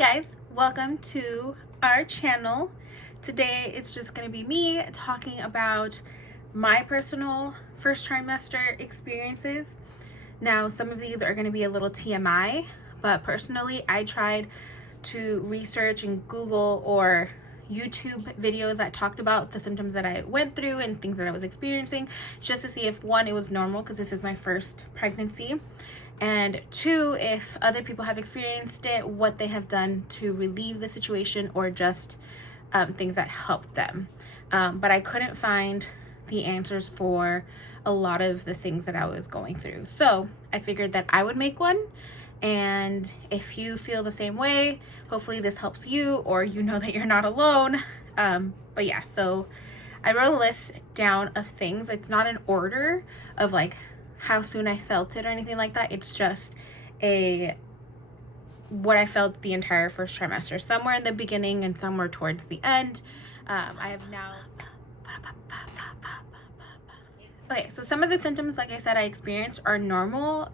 guys, welcome to our channel. Today it's just going to be me talking about my personal first trimester experiences. Now some of these are going to be a little TMI, but personally I tried to research and Google or YouTube videos that talked about the symptoms that I went through and things that I was experiencing, just to see if one, it was normal because this is my first pregnancy, and two, if other people have experienced it, what they have done to relieve the situation or just things that helped them. But I couldn't find the answers for a lot of the things that I was going through. So I figured that I would make one. And if you feel the same way, hopefully this helps you or you know that you're not alone. But yeah, so I wrote a list down of things. It's not an order of like how soon I felt it or anything like that. It's just what I felt the entire first trimester, somewhere in the beginning and somewhere towards the end. I have now... Okay, so some of the symptoms, like I said, I experienced are normal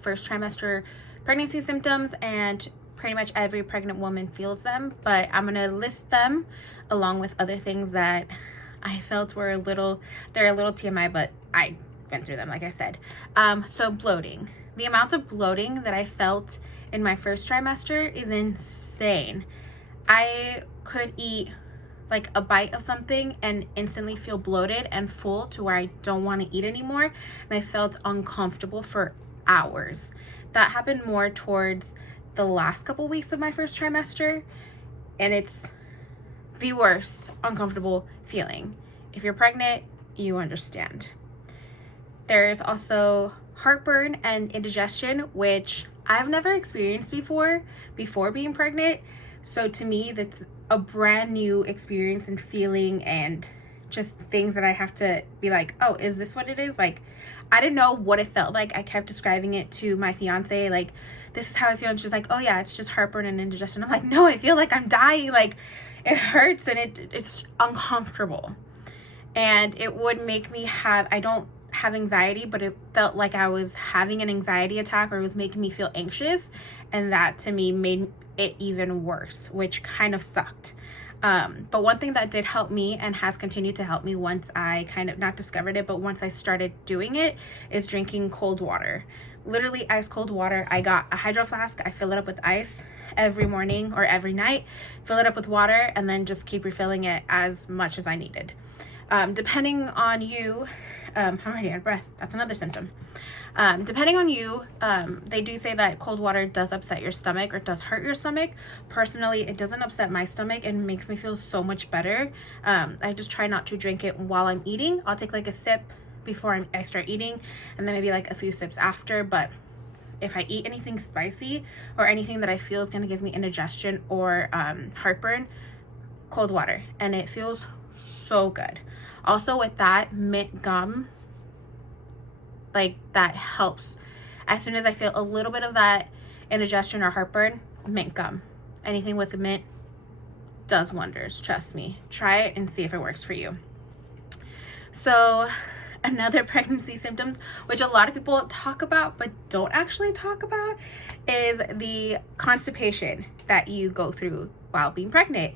first trimester pregnancy symptoms, and pretty much every pregnant woman feels them, but I'm gonna list them along with other things that I felt were they're a little TMI, but I went through them, like I said. So bloating. The amount of bloating that I felt in my first trimester is insane. I could eat like a bite of something and instantly feel bloated and full to where I don't want to eat anymore, and I felt uncomfortable for hours. That happened more towards the last couple weeks of my first trimester, and it's the worst uncomfortable feeling. If you're pregnant, you understand. There's also heartburn and indigestion, which I've never experienced before being pregnant. So to me, that's a brand new experience and feeling, and just things that I have to be like, oh, is this what it is? Like, I didn't know what it felt like. I kept describing it to my fiance, like, this is how I feel. And she's like, oh yeah, it's just heartburn and indigestion. I'm like, no, I feel like I'm dying. Like, it hurts and it's uncomfortable. And it would make me I don't have anxiety, but it felt like I was having an anxiety attack, or it was making me feel anxious. And that to me made it even worse, which kind of sucked. But one thing that did help me and has continued to help me once I kind of not discovered it, but once I started doing it, is drinking cold water. Literally ice cold water. I got a hydro flask. I fill it up with ice every morning or every night, fill it up with water, and then just keep refilling it as much as I needed. Depending on you, I'm already out of breath. That's another symptom. Depending on you, they do say that cold water does upset your stomach or does hurt your stomach. Personally, it doesn't upset my stomach and makes me feel so much better. I just try not to drink it while I'm eating. I'll take like a sip before I start eating, and then maybe like a few sips after. But if I eat anything spicy or anything that I feel is going to give me indigestion or heartburn, cold water, and it feels so good. Also with that, mint gum, like that helps. As soon as I feel a little bit of that indigestion or heartburn, mint gum, anything with mint does wonders. Trust me. Try it and see if it works for you. So another pregnancy symptoms, which a lot of people talk about but don't actually talk about, is the constipation that you go through while being pregnant.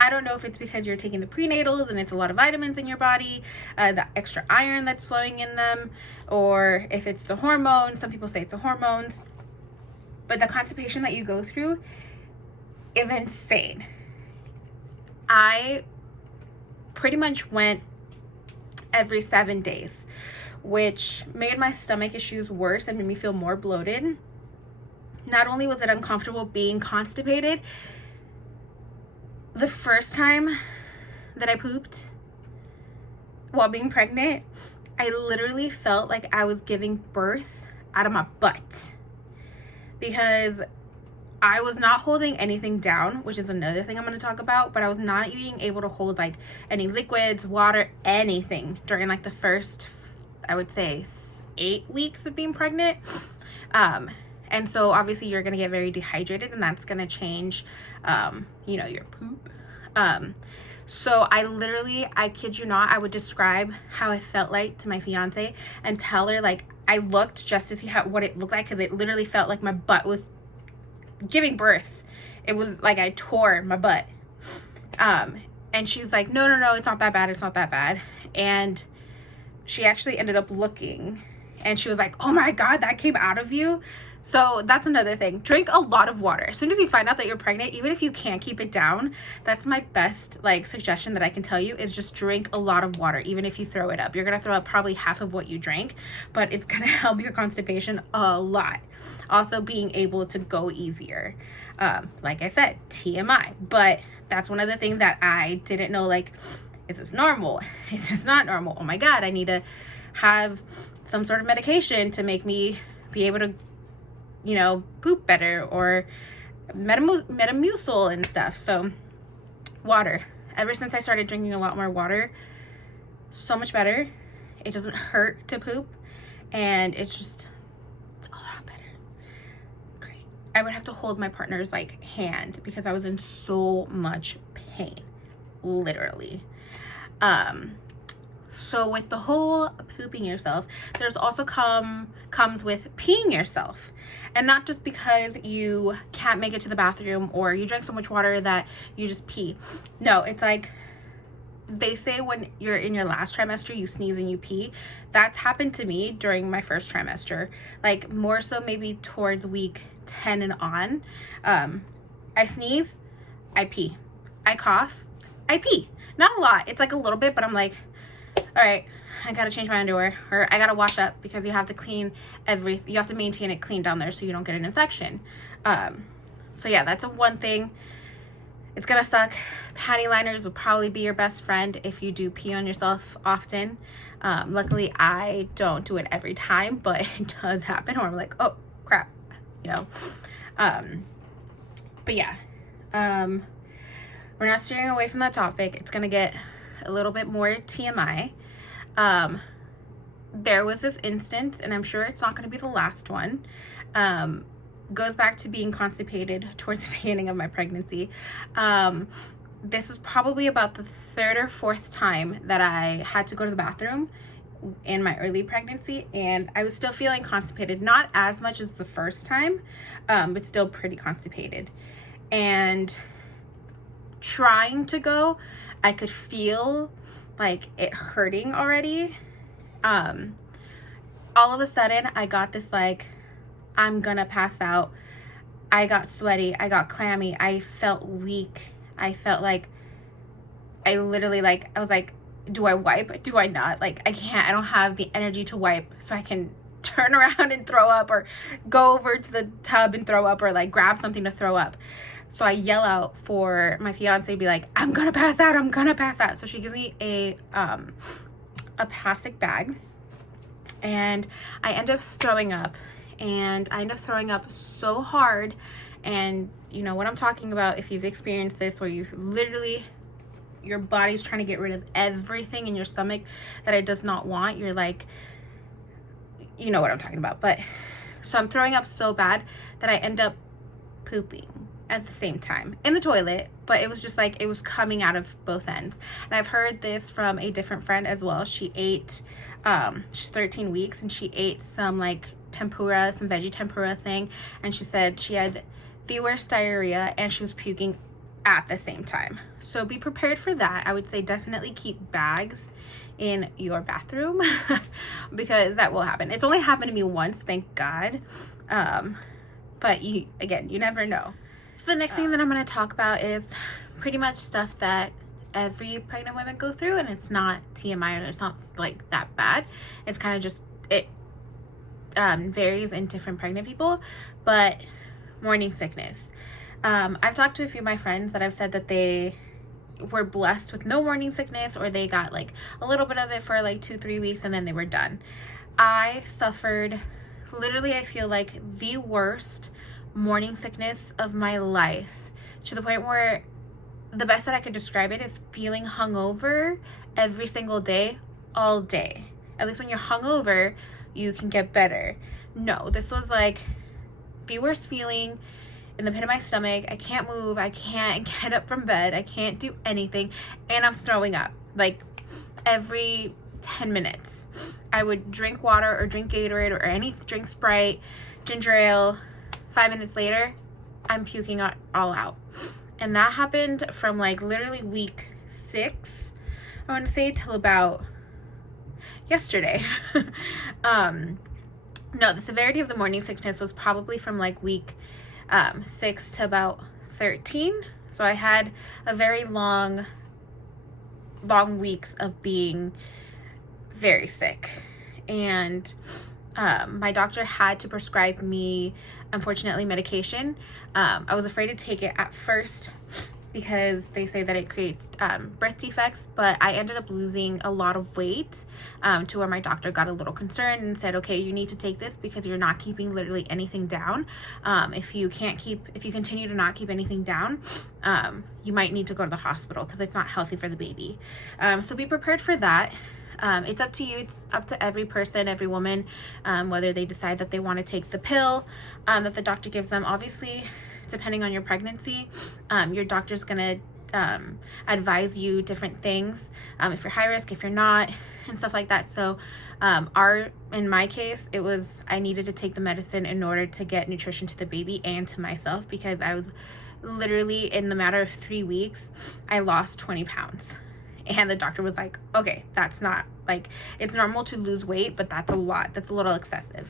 I don't know if it's because you're taking the prenatals and it's a lot of vitamins in your body, the extra iron that's flowing in them, or if it's the hormones. Some people say it's the hormones, but the constipation that you go through is insane. I pretty much went every 7 days, which made my stomach issues worse and made me feel more bloated. Not only was it uncomfortable being constipated, the first time that I pooped while being pregnant, I literally felt like I was giving birth out of my butt, because I was not holding anything down, which is another thing I'm going to talk about, but I was not being able to hold like any liquids, water, anything during like the first, I would say 8 weeks of being pregnant. And so obviously you're going to get very dehydrated, and that's going to change, your poop. So I kid you not, I would describe how I felt like to my fiance and tell her, like, I looked just to see what it looked like, because it literally felt like my butt was giving birth, it was like I tore my butt. And she's like, no, it's not that bad, it's not that bad. And she actually ended up looking, and she was like, oh my God, that came out of you? So that's another thing. Drink a lot of water. As soon as you find out that you're pregnant, even if you can't keep it down, that's my best like suggestion that I can tell you, is just drink a lot of water. Even if you throw it up, you're gonna throw up probably half of what you drank, but it's gonna help your constipation a lot. Also, being able to go easier. Like I said, TMI, but that's one of the things that I didn't know, like, is this normal? Is this not normal? Oh my God, I need to have some sort of medication to make me be able to, you know, poop better, or Metamucil and stuff. So water. Ever since I started drinking a lot more water, so much better. It doesn't hurt to poop, and it's a lot better. Great. I would have to hold my partner's like hand because I was in so much pain, literally. So with the whole pooping yourself, there's also comes with peeing yourself. And not just because you can't make it to the bathroom or you drank so much water that you just pee. No, it's like they say when you're in your last trimester, you sneeze and you pee. That's happened to me during my first trimester. Like more so maybe towards week 10 and on. I sneeze, I pee. I cough, I pee. Not a lot. It's like a little bit, but I'm like, all right, I gotta change my underwear, or I gotta wash up, because you have to clean you have to maintain it clean down there so you don't get an infection. So yeah, that's one thing. It's gonna suck. Panty liners would probably be your best friend if you do pee on yourself often. Luckily I don't do it every time, but it does happen, or I'm like, oh crap, you know. But yeah, we're not steering away from that topic. It's gonna get a little bit more TMI. There was this instance, and I'm sure it's not going to be the last one, goes back to being constipated towards the beginning of my pregnancy. This was probably about the third or fourth time that I had to go to the bathroom in my early pregnancy, and I was still feeling constipated, not as much as the first time, but still pretty constipated. And trying to go, I could feel like it hurting already. All of a sudden I got this like, I'm gonna pass out. I got sweaty, I got clammy, I felt weak. I felt like I literally like, I was like, do I wipe? Do I not? Like, I can't, I don't have the energy to wipe, so I can turn around and throw up, or go over to the tub and throw up, or like grab something to throw up. So I yell out for my fiance to be like, I'm gonna pass out, I'm gonna pass out. So she gives me a plastic bag, and I end up throwing up, and I end up throwing up so hard. And you know what I'm talking about if you've experienced this, where you literally, your body's trying to get rid of everything in your stomach that it does not want. You're like, you know what I'm talking about. But so I'm throwing up so bad that I end up pooping at the same time in the toilet, but it was just like it was coming out of both ends. And I've heard this from a different friend as well. She ate she's 13 weeks, and she ate some like tempura, some veggie tempura thing, and she said she had the worst diarrhea and she was puking at the same time. So be prepared for that. I would say definitely keep bags in your bathroom because that will happen. It's only happened to me once, thank God. But you never know. So the next thing that I'm going to talk about is pretty much stuff that every pregnant woman go through, and it's not TMI, or it's not like that bad. It's kind of just, it varies in different pregnant people. But morning sickness. I've talked to a few of my friends that have said that they were blessed with no morning sickness, or they got like a little bit of it for like 2-3 weeks and then they were done. I suffered literally, I feel like the worst morning sickness of my life, to the point where the best that I could describe it is feeling hungover every single day, all day. At least when you're hungover, you can get better. No, this was like the worst feeling in the pit of my stomach. I can't move, I can't get up from bed, I can't do anything, and I'm throwing up like every 10 minutes. I would drink water or drink Gatorade or drink Sprite, ginger ale. 5 minutes later, I'm puking all out. And that happened from like literally week 6, I want to say, till about yesterday. No, the severity of the morning sickness was probably from like week 6 to about 13. So I had a very long weeks of being very sick. And my doctor had to prescribe me, unfortunately, medication. I was afraid to take it at first because they say that it creates birth defects, but I ended up losing a lot of weight to where my doctor got a little concerned and said, okay, you need to take this because you're not keeping literally anything down. If you continue to not keep anything down, you might need to go to the hospital because it's not healthy for the baby. So be prepared for that. It's up to you. It's up to every person, every woman, whether they decide that they want to take the pill that the doctor gives them. Obviously, depending on your pregnancy, your doctor's gonna advise you different things, if you're high risk, if you're not, and stuff like that. So in my case, it was, I needed to take the medicine in order to get nutrition to the baby and to myself, because I was literally, in the matter of 3 weeks, I lost 20 pounds. And the doctor was like, okay, that's not, like, it's normal to lose weight, but that's a lot. That's a little excessive.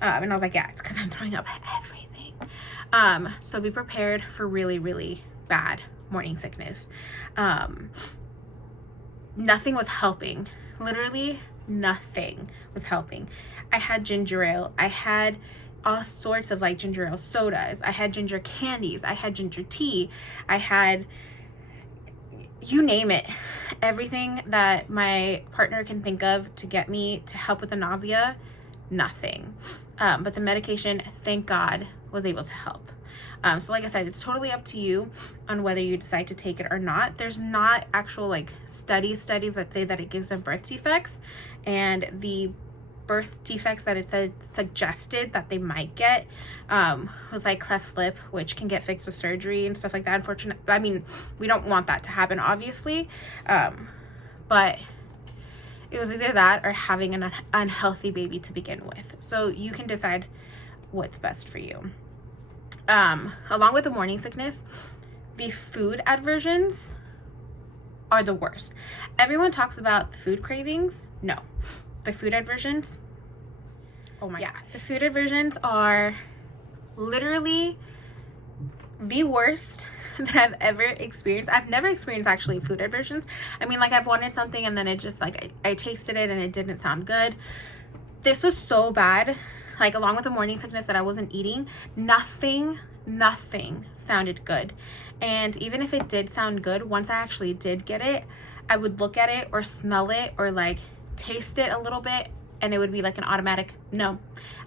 And I was like, yeah, it's because I'm throwing up everything. So be prepared for really, really bad morning sickness. Nothing was helping. Literally nothing was helping. I had ginger ale. I had all sorts of like ginger ale sodas. I had ginger candies. I had ginger tea. I had, you name it, everything that my partner can think of to get me to help with the nausea, nothing. But the medication, thank God, was able to help. So like I said, it's totally up to you on whether you decide to take it or not. There's not actual like studies that say that it gives them birth defects, and the birth defects that it said suggested that they might get was like cleft lip, which can get fixed with surgery and stuff like that. Unfortunately, I mean, we don't want that to happen, obviously, but it was either that or having an unhealthy baby to begin with. So you can decide what's best for you. Along with the morning sickness, the food aversions are the worst. Everyone talks about the food cravings. No, the food aversions, oh my God. The food aversions are literally the worst that I've ever experienced. I've never experienced actually food aversions. I mean, like, I've wanted something and then it just like I tasted it and it didn't sound good. This was so bad. Like, along with the morning sickness that I wasn't eating, nothing sounded good. And even if it did sound good, once I actually did get it, I would look at it or smell it or like taste it a little bit, and it would be like an automatic no.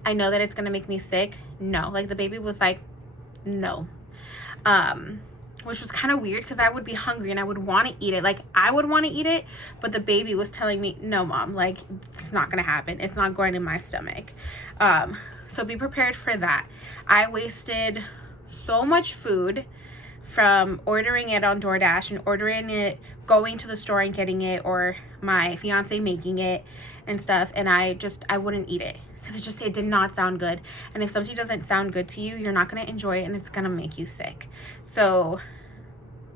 I know that it's gonna make me sick. No. Like, the baby was like, no. Which was kind of weird because I would be hungry and I would want to eat it. Like, I would want to eat it, but the baby was telling me, no, mom, like, it's not going to happen. It's not going in my stomach. So be prepared for that. I wasted so much food from ordering it on DoorDash and ordering it, going to the store and getting it, or my fiance making it and stuff. And I wouldn't eat it because it did not sound good. And if something doesn't sound good to you, you're not going to enjoy it and it's going to make you sick. So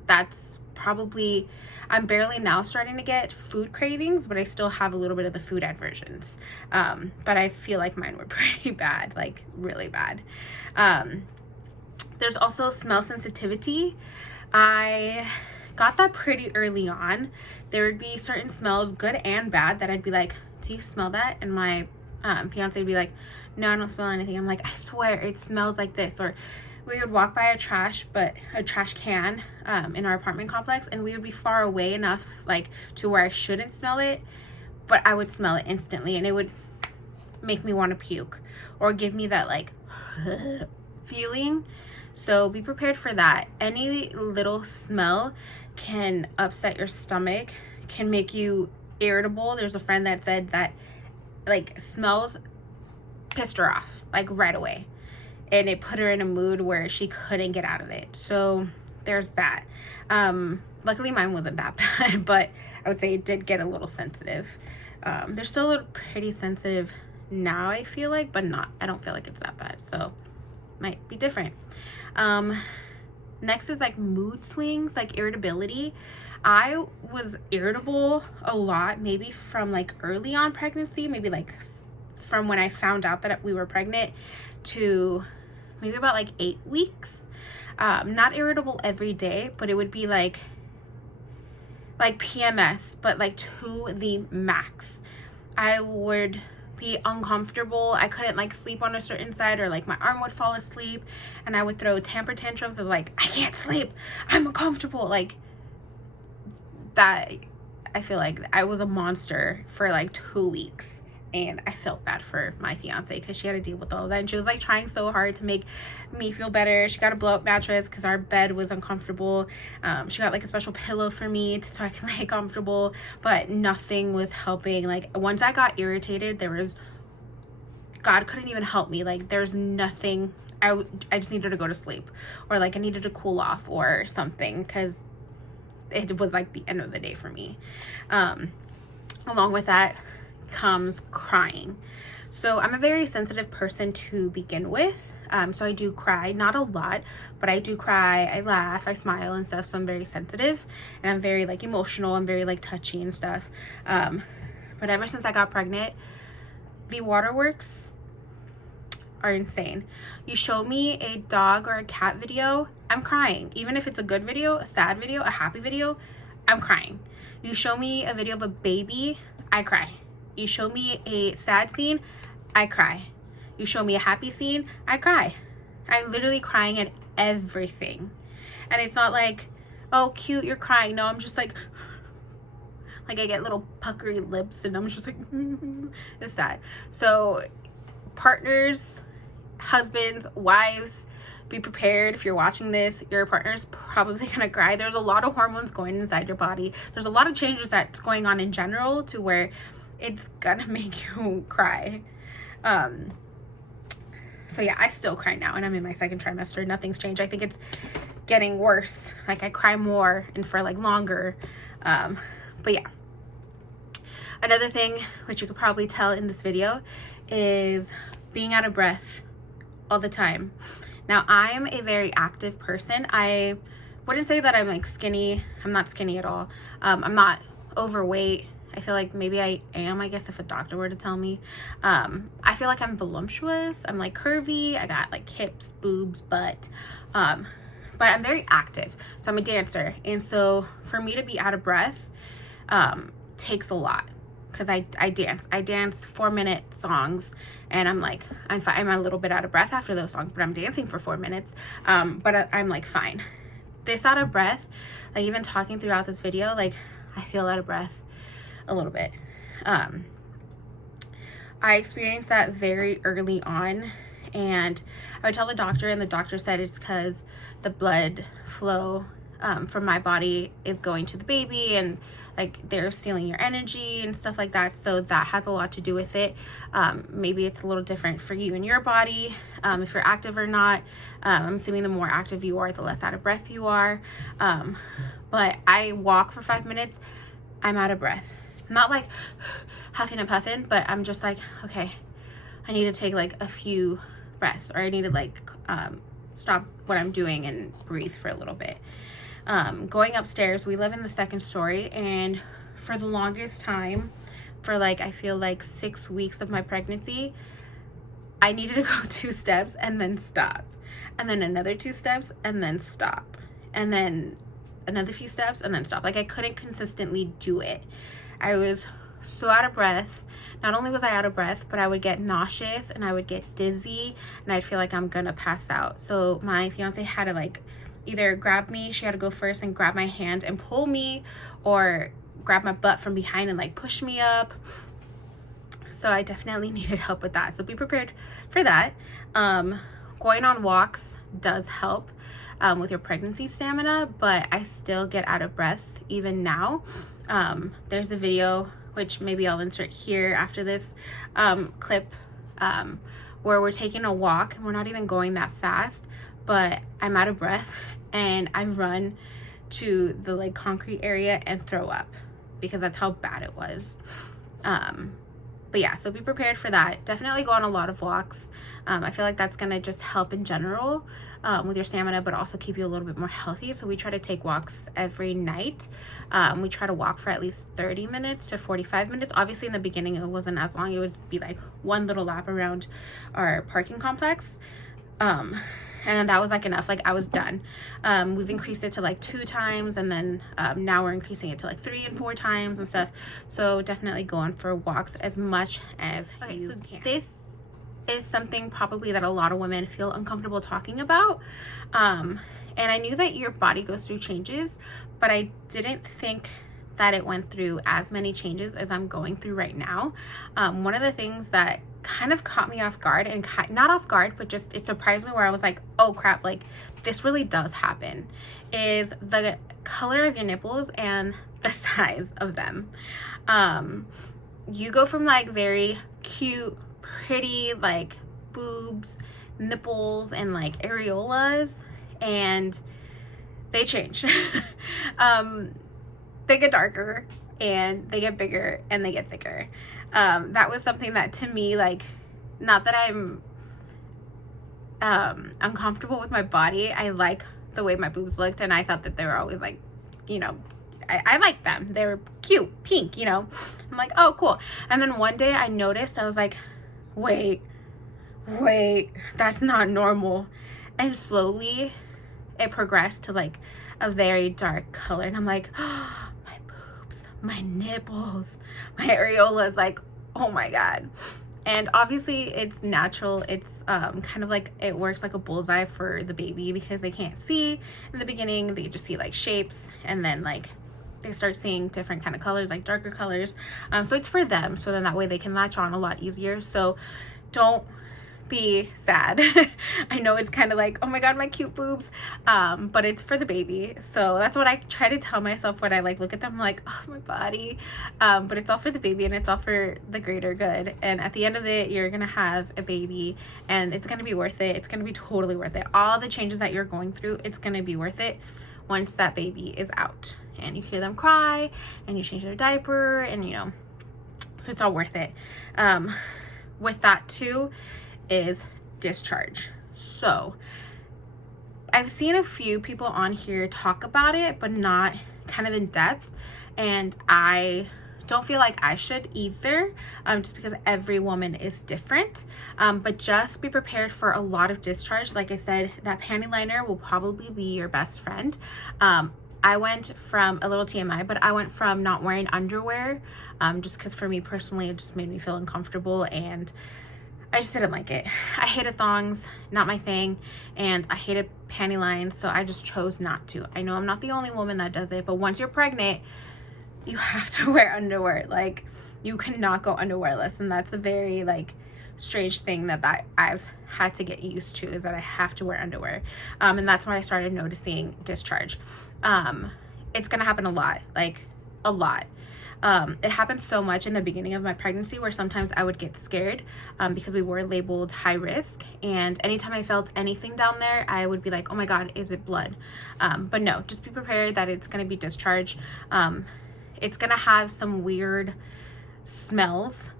that's probably, I'm barely now starting to get food cravings, but I still have a little bit of the food aversions. But I feel like mine were pretty bad, like really bad. There's also smell sensitivity. I got that pretty early on. There would be certain smells, good and bad, that I'd be like, do you smell that? And my fiance would be like, no, I don't smell anything. I'm like, I swear it smells like this. Or we would walk by a trash can in our apartment complex, and we would be far away enough like to where I shouldn't smell it, but I would smell it instantly, and it would make me want to puke or give me that like feeling. So be prepared for that. Any little smell can upset your stomach, can make you irritable. There's a friend that said that like smells pissed her off like right away, and it put her in a mood where she couldn't get out of it. So there's that. Luckily mine wasn't that bad, but I would say it did get a little sensitive. They're still pretty sensitive now, I feel like, but I don't feel like it's that bad. So might be different. Next is like mood swings, like irritability. I was irritable a lot, maybe from like early on pregnancy, maybe like from when I found out that we were pregnant to maybe about like 8 weeks. Not irritable every day, but it would be like PMS, but like to the max. I would be uncomfortable. I couldn't like sleep on a certain side, or like my arm would fall asleep, and I would throw temper tantrums of like, I can't sleep, I'm uncomfortable. Like that, I feel like I was a monster for like 2 weeks. And I felt bad for my fiance because she had to deal with all of that. And she was like trying so hard to make me feel better. She got a blow up mattress because our bed was uncomfortable. She got like a special pillow for me so I can lay comfortable, but nothing was helping. Like once I got irritated, God couldn't even help me. Like there's nothing. I just needed to go to sleep, or like I needed to cool off or something, because it was like the end of the day for me. Along with that comes crying. So I'm a very sensitive person to begin with. So I do cry, not a lot, but I do cry, I laugh, I smile and stuff. So I'm very sensitive, and I'm very like emotional. I'm very like touchy and stuff. But ever since I got pregnant, the waterworks are insane. You show me a dog or a cat video, I'm crying. Even if it's a good video, a sad video, a happy video, I'm crying. You show me a video of a baby, I cry. You show me a sad scene, I cry. You show me a happy scene, I cry. I'm literally crying at everything. And it's not like, oh, cute, you're crying. No, I'm just like I get little puckery lips, and I'm just like, it's sad. So partners, husbands, wives, be prepared. If you're watching this, your partner's probably gonna cry. There's a lot of hormones going inside your body. There's a lot of changes that's going on in general to where it's gonna make you cry. So yeah, I still cry now, and I'm in my second trimester. Nothing's changed. I think it's getting worse. Like I cry more and for like longer. But yeah. Another thing, which you could probably tell in this video, is being out of breath all the time. Now, I'm a very active person. I wouldn't say that I'm like skinny. I'm not skinny at all. I'm not overweight. I feel like maybe I am, I guess, if a doctor were to tell me. I feel like I'm voluptuous. I'm like curvy. I got like hips, boobs, butt. But I'm very active. So I'm a dancer. And so for me to be out of breath takes a lot, because I dance. I dance 4-minute songs, and I'm like, I'm a little bit out of breath after those songs, but I'm dancing for 4 minutes. But I'm like fine. This out of breath, like even talking throughout this video, like I feel out of breath a little bit. I experienced that very early on, and I would tell the doctor, and the doctor said it's because the blood flow from my body is going to the baby, and like they're stealing your energy and stuff like that. So that has a lot to do with it. Maybe it's a little different for you and your body, if you're active or not. I'm assuming the more active you are, the less out of breath you are. But I walk for 5 minutes, I'm out of breath. Not like huffing and puffing, but I'm just like, okay, I need to take like a few breaths, or I need to like stop what I'm doing and breathe for a little bit. Going upstairs, we live in the second story, and for the longest time, for like I feel like 6 weeks of my pregnancy, I needed to go 2 steps and then stop, and then another 2 steps and then stop, and then another few steps and then stop. Like I couldn't consistently do it. I was so out of breath. Not only was I out of breath, but I would get nauseous, and I would get dizzy, and I'd feel like I'm gonna pass out. So my fiance had to like either grab me, she had to go first and grab my hand and pull me, or grab my butt from behind and like push me up. So I definitely needed help with that. So be prepared for that. Going on walks does help with your pregnancy stamina, but I still get out of breath even now. There's a video, which maybe I'll insert here after this clip, where we're taking a walk, and we're not even going that fast, but I'm out of breath, and I run to the like concrete area and throw up, because that's how bad it was. But yeah, so be prepared for that. Definitely go on a lot of walks. I feel like that's gonna just help in general with your stamina, but also keep you a little bit more healthy. So we try to take walks every night. We try to walk for at least 30 minutes to 45 minutes. Obviously in the beginning it wasn't as long. It would be like one little lap around our parking complex. And then that was like enough. Like I was done. We've increased it to like 2 times, and then now we're increasing it to like 3 and 4 times and stuff. So definitely go on for walks as much as you can. This is something probably that a lot of women feel uncomfortable talking about. And I knew that your body goes through changes, but I didn't think that it went through as many changes as I'm going through right now. One of the things that kind of caught me off guard, and not off guard, but just it surprised me, where I was like, oh crap, like this really does happen, is the color of your nipples and the size of them. You go from like very cute, pretty like boobs, nipples, and like areolas, and they change. They get darker, and they get bigger, and they get thicker. That was something that to me, like, not that I'm uncomfortable with my body. I like the way my boobs looked, and I thought that they were always like, you know, I like them. They were cute, pink, you know. I'm like, oh, cool. And then one day I noticed, I was like, wait, that's not normal. And slowly it progressed to like a very dark color, and I'm like, oh, my nipples, my areolas, like, oh my god. And obviously it's natural. It's kind of like, it works like a bullseye for the baby, because they can't see in the beginning. They just see like shapes, and then like they start seeing different kind of colors, like darker colors. So it's for them, so then that way they can latch on a lot easier. So don't be sad. I know it's kind of like, oh my god, my cute boobs, but it's for the baby. So that's what I try to tell myself when I like look at them. I'm like, oh, my body, but it's all for the baby, and it's all for the greater good. And at the end of it, you're gonna have a baby, and it's gonna be worth it. It's gonna be totally worth it. All the changes that you're going through, it's gonna be worth it once that baby is out and you hear them cry and you change their diaper, and you know, so it's all worth it. With that too is discharge. So I've seen a few people on here talk about it, but not kind of in depth, and I don't feel like I should either, just because every woman is different. But just be prepared for a lot of discharge. Like I said, that panty liner will probably be your best friend. I went from, a little TMI, but I went from not wearing underwear, just because for me personally it just made me feel uncomfortable, and I just didn't like it. I hated thongs, not my thing, and I hated panty lines, so I just chose not to. I know I'm not the only woman that does it, but once you're pregnant, you have to wear underwear. Like, you cannot go underwearless, and that's a very like strange thing that I've had to get used to, is that I have to wear underwear. And that's when I started noticing discharge. It's gonna happen a lot, like a lot. It happened so much in the beginning of my pregnancy, where sometimes I would get scared because we were labeled high risk, and anytime I felt anything down there, I would be like, oh my god, is it blood? But no, just be prepared that it's going to be discharge. It's going to have some weird smells.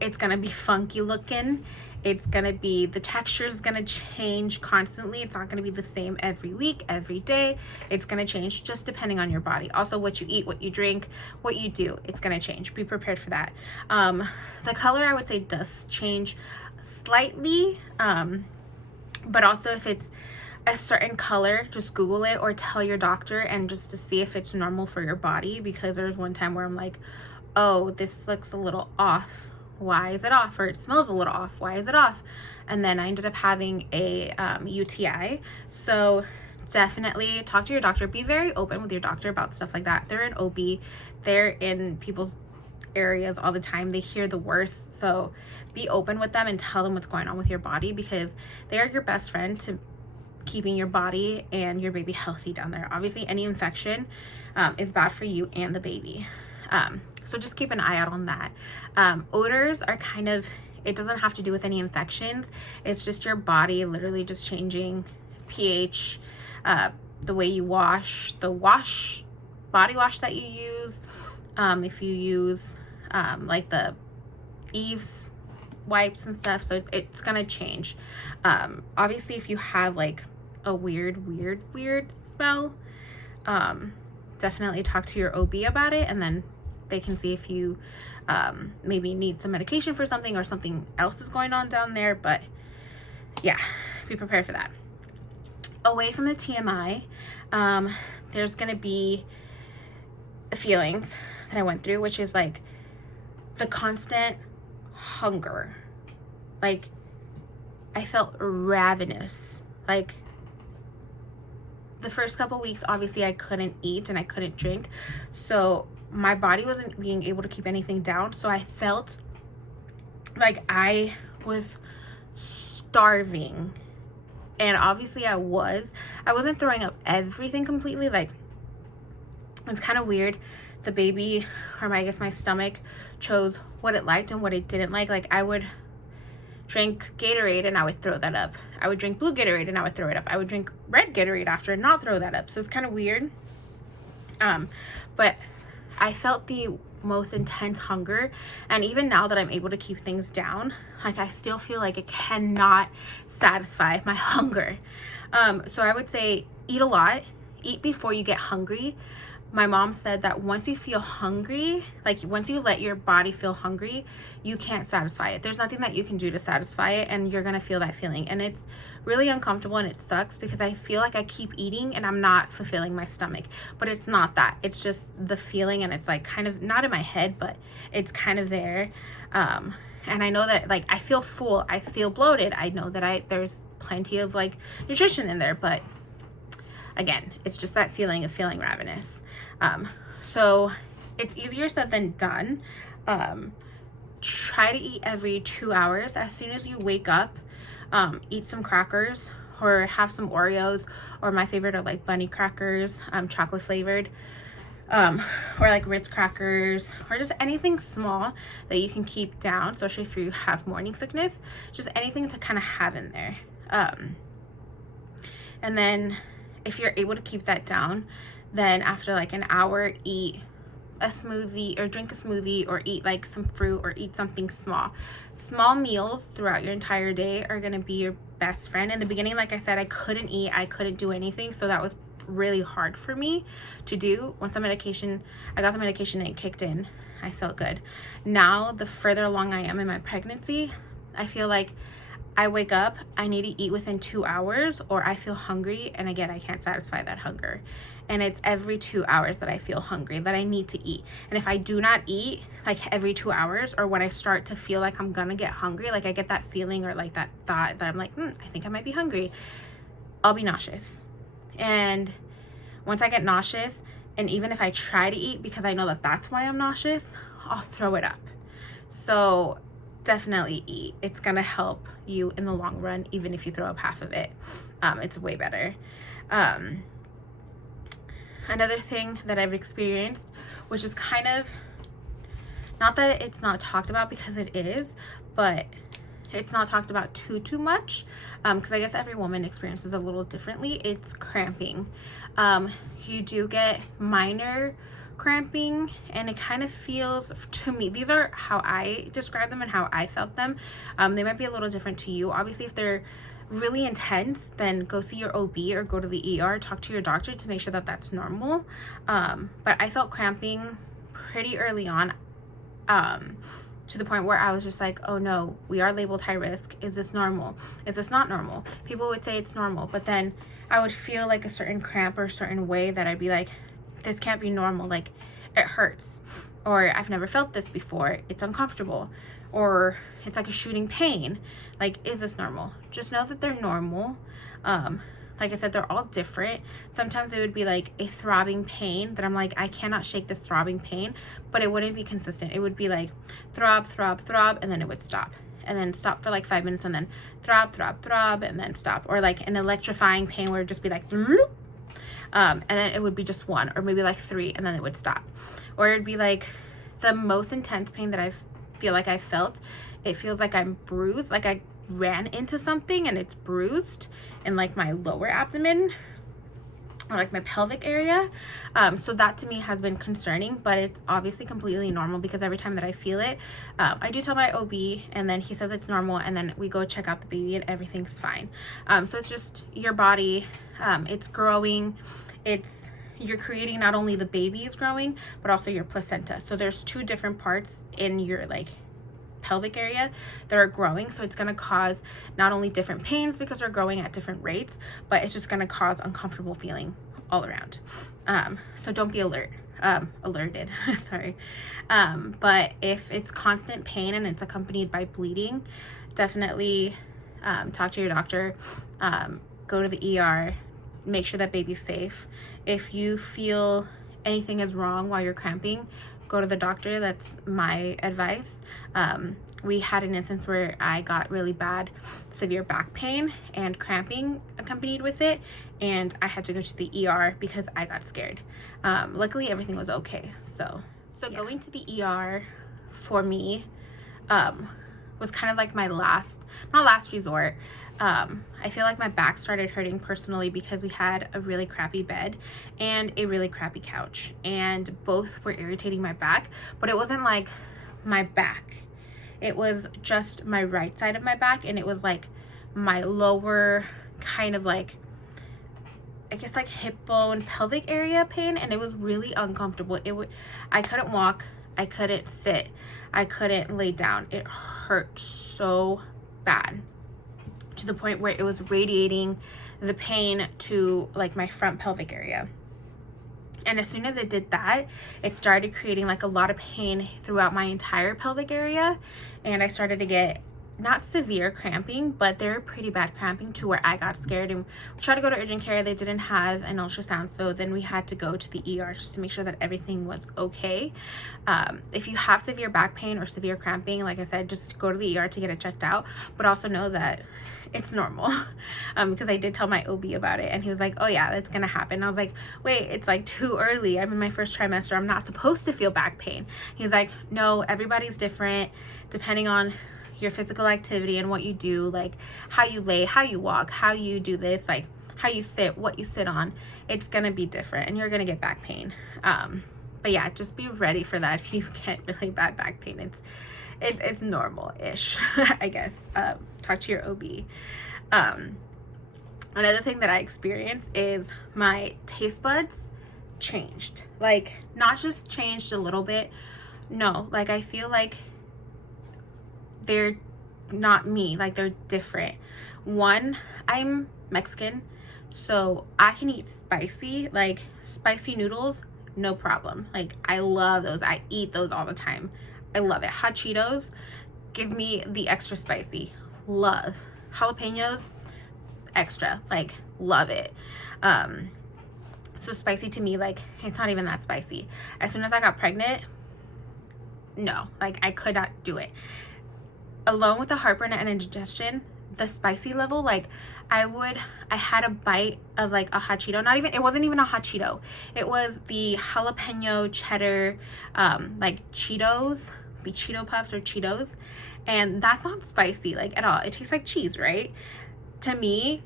It's going to be funky looking. It's going to be, the texture is going to change constantly. It's not going to be the same every week, every day. It's going to change just depending on your body. Also, what you eat, what you drink, what you do, it's going to change. Be prepared for that. The color, I would say, does change slightly. But also, if it's a certain color, just Google it or tell your doctor, and just to see if it's normal for your body. Because there was one time where I'm like, oh, this looks a little off. Why is it off? Or it smells a little off. Why is it off? And then I ended up having a UTI. So definitely talk to your doctor. Be very open with your doctor about stuff like that. They're an OB. They're in people's areas all the time. They hear the worst. So be open with them and tell them what's going on with your body, because they are your best friend to keeping your body and your baby healthy down there. Obviously, any infection is bad for you and the baby. So just keep an eye out on that. Odors are kind of, it doesn't have to do with any infections. It's just your body literally just changing pH, the way you wash, the body wash that you use. If you use like the eaves wipes and stuff, so it's gonna change. Obviously if you have like a weird smell, definitely talk to your OB about it, and then they can see if you maybe need some medication for something or something else is going on down there. But yeah, be prepared for that. Away from the TMI, there's gonna be feelings that I went through, which is like the constant hunger. Like I felt ravenous. Like the first couple weeks, obviously I couldn't eat and I couldn't drink, so my body wasn't being able to keep anything down, so I felt like I was starving. And obviously I wasn't throwing up everything completely. Like, it's kind of weird. The baby, or I guess my stomach, chose what it liked and what it didn't like. Like, I would drink Gatorade and I would throw that up. I would drink blue Gatorade and I would throw it up. I would drink red Gatorade after and not throw that up. So it's kind of weird. But I felt the most intense hunger, and even now that I'm able to keep things down, like I still feel like it cannot satisfy my hunger. So I would say eat a lot, eat before you get hungry. My mom said that once you feel hungry, like once you let your body feel hungry, you can't satisfy it. There's nothing that you can do to satisfy it, and you're gonna feel that feeling, and it's really uncomfortable and it sucks because I feel like I keep eating and I'm not fulfilling my stomach. But it's not that, it's just the feeling, and it's like kind of not in my head, but it's kind of there. And I know that like I feel full, I feel bloated, I know that there's plenty of like nutrition in there, but again, it's just that feeling of feeling ravenous. So it's easier said than done. Try to eat every 2 hours. As soon as you wake up, eat some crackers or have some Oreos, or my favorite are like bunny crackers, chocolate flavored, or like Ritz crackers, or just anything small that you can keep down, especially if you have morning sickness. Just anything to kind of have in there. And then if you're able to keep that down, then after like an hour, eat a smoothie or drink a smoothie or eat like some fruit or eat something small. Small meals throughout your entire day are going to be your best friend. In the beginning, like I said, I couldn't eat, I couldn't do anything, so that was really hard for me to do. Once I got the medication and it kicked in, I felt good. Now, the further along I am in my pregnancy, I feel like I wake up, I need to eat within 2 hours, or I feel hungry, and again, I can't satisfy that hunger. And it's every 2 hours that I feel hungry, that I need to eat. And if I do not eat like every 2 hours, or when I start to feel like I'm gonna get hungry, like I get that feeling or like that thought that I'm like, I think I might be hungry, I'll be nauseous. And once I get nauseous, and even if I try to eat because I know that that's why I'm nauseous, I'll throw it up. So definitely eat. It's gonna help you in the long run, even if you throw up half of it. It's way better. Another thing that I've experienced, which is kind of, not that it's not talked about, because it is, but it's not talked about too much, because I guess every woman experiences a little differently. It's cramping. You do get minor cramping, and it kind of feels, to me, these are how I describe them and how I felt them. They might be a little different to you. Obviously, if they're really intense, then go see your OB or go to the ER, talk to your doctor to make sure that that's normal. But I felt cramping pretty early on, to the point where I was just like, oh no, we are labeled high risk. Is this normal? Is this not normal? People would say it's normal, but then I would feel like a certain cramp or a certain way that I'd be like, this can't be normal, like it hurts, or I've never felt this before, it's uncomfortable, or it's like a shooting pain. Like, is this normal? Just know that they're normal. Like I said, they're all different. Sometimes it would be like a throbbing pain that I'm like, I cannot shake this throbbing pain, but it wouldn't be consistent. It would be like throb, throb, throb, and then it would stop, and then stop for like 5 minutes, and then throb, throb, throb, and then stop. Or like an electrifying pain where it'd just be like, and then it would be just one, or maybe like 3, and then it would stop. Or it'd be like the most intense pain that I feel like I felt. It feels like I'm bruised, like I ran into something and it's bruised in like my lower abdomen, or like my pelvic area. So that to me has been concerning, but it's obviously completely normal because every time that I feel it, I do tell my OB, and then he says it's normal, and then we go check out the baby and everything's fine. So it's just your body, it's growing, you're creating, not only the baby is growing, but also your placenta. So there's two different parts in your like pelvic area that are growing, so it's going to cause not only different pains because they're growing at different rates, but it's just going to cause uncomfortable feeling all around. So don't be alerted sorry. But if it's constant pain and it's accompanied by bleeding, definitely talk to your doctor, go to the ER, make sure that baby's safe. If you feel anything is wrong while you're cramping, go to the doctor. That's my advice. We had an instance where I got really bad severe back pain and cramping accompanied with it, and I had to go to the ER because I got scared. Luckily everything was okay. So yeah. Going to the ER for me was kind of like my not last resort. I feel like my back started hurting personally because we had a really crappy bed and a really crappy couch, and both were irritating my back, but it wasn't like my back. It was just my right side of my back, and it was like my lower kind of like, I guess like hip bone pelvic area pain, and it was really uncomfortable. I couldn't walk, I couldn't sit, I couldn't lay down. It hurt so bad, to the point where it was radiating the pain to like my front pelvic area. And as soon as it did that, it started creating like a lot of pain throughout my entire pelvic area, and I started to get not severe cramping, but they're pretty bad cramping to where I got scared, and we tried to go to urgent care. They didn't have an ultrasound, so then we had to go to the ER just to make sure that everything was okay. If you have severe back pain or severe cramping, like I said, just go to the ER to get it checked out, but also know that it's normal. Because I did tell my OB about it, and he was like, oh yeah, that's gonna happen. I was like, wait, it's like too early. I'm in my first trimester. I'm not supposed to feel back pain. He's like, no, everybody's different depending on your physical activity and what you do, like how you lay, how you walk, how you do this, like how you sit, what you sit on. It's gonna be different, and you're gonna get back pain. But yeah, just be ready for that. If you get really bad back pain, it's normal-ish, I guess. Talk to your OB. Another thing that I experienced is my taste buds changed. Like, not just changed a little bit, no, like I feel like they're not me, like they're different. One, I'm Mexican, so I can eat spicy, like spicy noodles, no problem. Like, I love those. I eat those all the time. I love it. Hot Cheetos, give me the extra spicy. Love. Jalapenos, extra. Like, love it. So spicy to me, like, it's not even that spicy. As soon as I got pregnant, no, like I could not do it. Along with the heartburn and indigestion, the spicy level, like I had a bite of like a hot Cheeto, it wasn't even a hot Cheeto. It was the jalapeno cheddar, like Cheetos, the Cheeto Puffs or Cheetos. And that's not spicy like at all. It tastes like cheese, right? To me,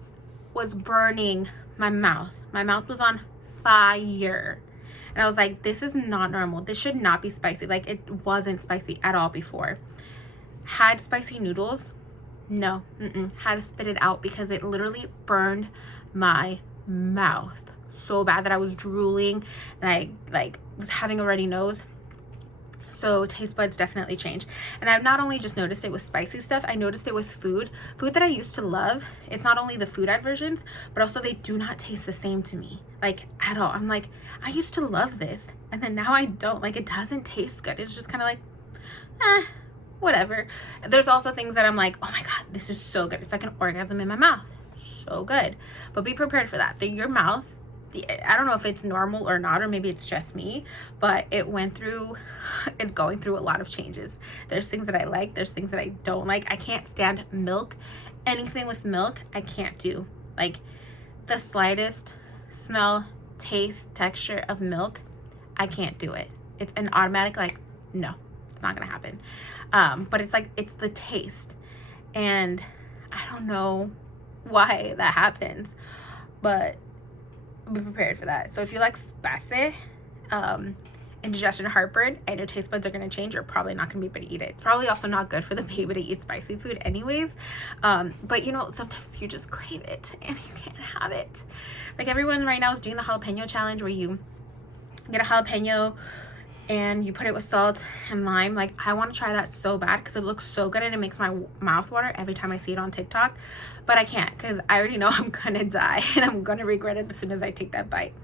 was burning my mouth. My mouth was on fire. And I was like, this is not normal. This should not be spicy. Like, it wasn't spicy at all before. Had spicy noodles, no, had to spit it out because it literally burned my mouth so bad that I was drooling and I like was having a runny nose. So taste buds definitely changed. And I've not only just noticed it with spicy stuff, I noticed it with food that I used to love. It's not only the food aversions, but also they do not taste the same to me, like at all. I'm like, I used to love this, and then now I don't. Like, it doesn't taste good. It's just kind of like, whatever. There's also things that I'm like, oh my god, this is so good. It's like an orgasm in my mouth. So good. But be prepared for that. Your mouth, I don't know if it's normal or not, or maybe it's just me, but it's going through a lot of changes. There's things that I like, there's things that I don't like. I can't stand milk. Anything with milk, I can't do. Like, the slightest smell, taste, texture of milk, I can't do it. It's an automatic, like, no, it's not gonna happen. But it's like, it's the taste, and I don't know why that happens, but be prepared for that. So if you like spicy, indigestion, heartburn, and your taste buds are going to change, you're probably not going to be able to eat it. It's probably also not good for the baby to eat spicy food anyways. But you know, sometimes you just crave it and you can't have it. Like everyone right now is doing the jalapeno challenge, where you get a jalapeno and you put it with salt and lime. Like, I want to try that so bad because it looks so good and it makes my mouth water every time I see it on TikTok. But I can't, because I already know I'm gonna die and I'm gonna regret it as soon as I take that bite.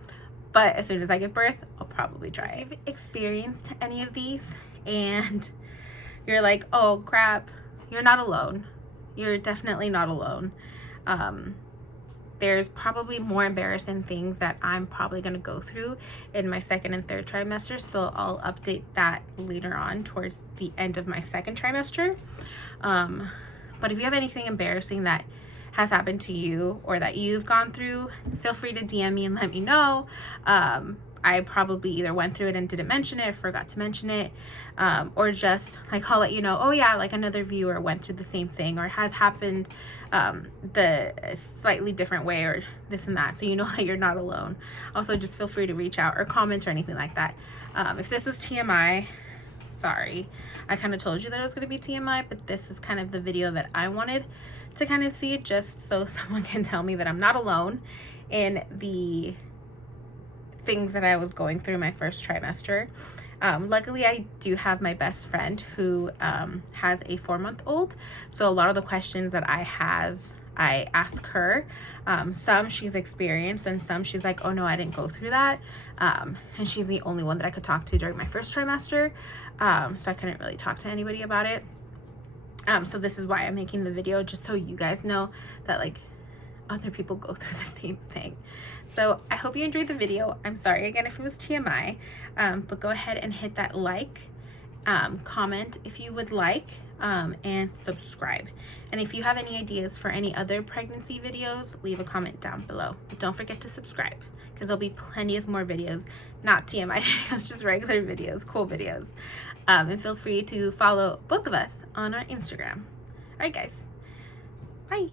But as soon as I give birth, I'll probably try it. If you've experienced any of these and you're like, oh crap, you're not alone. You're definitely not alone. There's probably more embarrassing things that I'm probably going to go through in my second and third trimester. So I'll update that later on towards the end of my second trimester. But if you have anything embarrassing that has happened to you or that you've gone through, feel free to DM me and let me know. I probably either went through it and didn't mention it or forgot to mention it, or just like I'll let you know, oh yeah, like another viewer went through the same thing or has happened the slightly different way or this and that, so you know that you're not alone. Also, just feel free to reach out or comment or anything like that. If this was TMI, sorry, I kind of told you that it was going to be TMI, but this is kind of the video that I wanted to kind of see, just so someone can tell me that I'm not alone in the things that I was going through my first trimester. Luckily, I do have my best friend who has a 4-month-old, so a lot of the questions that I have, I ask her. Some she's experienced and some she's like, oh no, I didn't go through that. And she's the only one that I could talk to during my first trimester, so I couldn't really talk to anybody about it. So this is why I'm making the video, just so you guys know that like other people go through the same thing. So I hope you enjoyed the video. I'm sorry again if it was TMI, but go ahead and hit that like, comment if you would like, and subscribe. And if you have any ideas for any other pregnancy videos, leave a comment down below. But don't forget to subscribe, because there'll be plenty of more videos, not TMI videos, just regular videos, cool videos. And feel free to follow both of us on our Instagram. All right, guys. Bye.